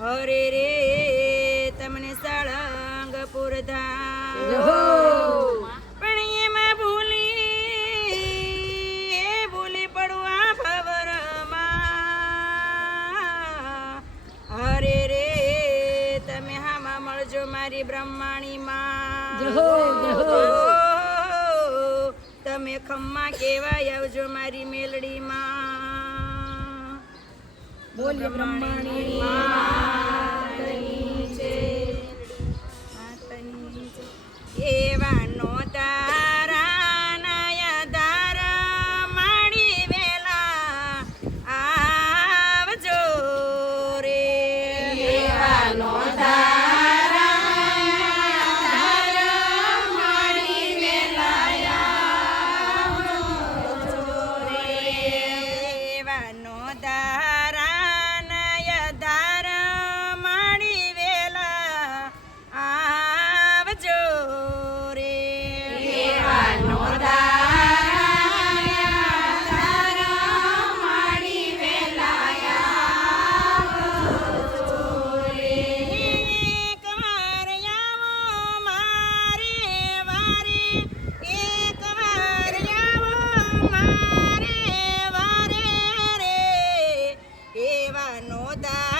હરે રે તમને સળંગપુર ધામ પણ એમાં ભૂલી એ ભૂલી પડું આ ભવરમાં. હરે રે તમે હામાં મળજો મારી બ્રહ્માણી માં તમે ખમ્મા કેવા આવજો મારી મેલડીમાં. બોલ બ્રહ્માણી માં માતની એવા નોતા Oda.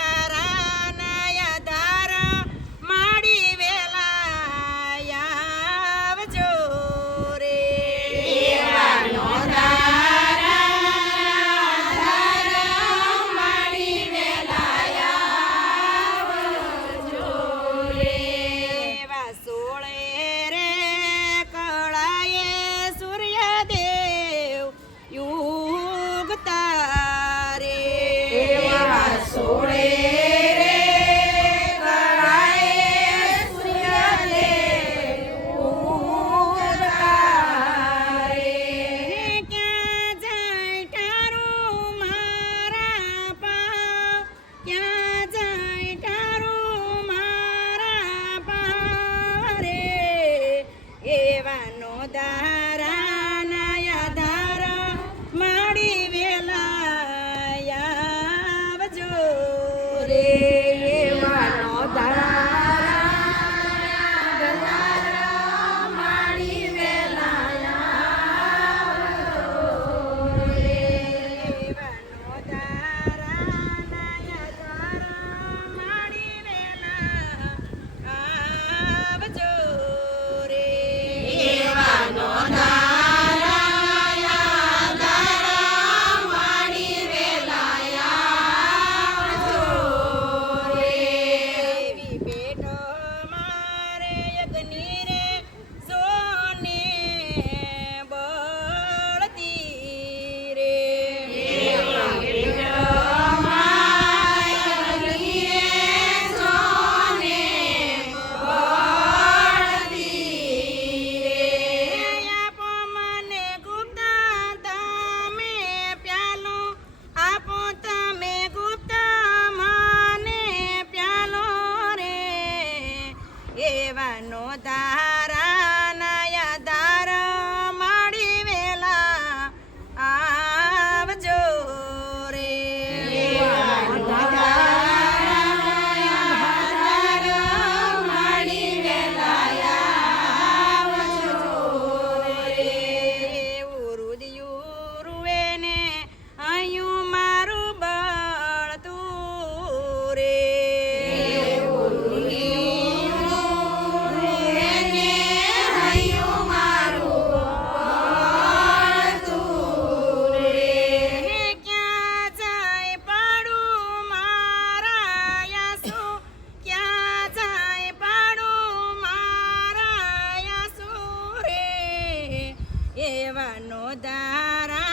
એવાનો Dara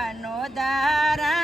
I know that I.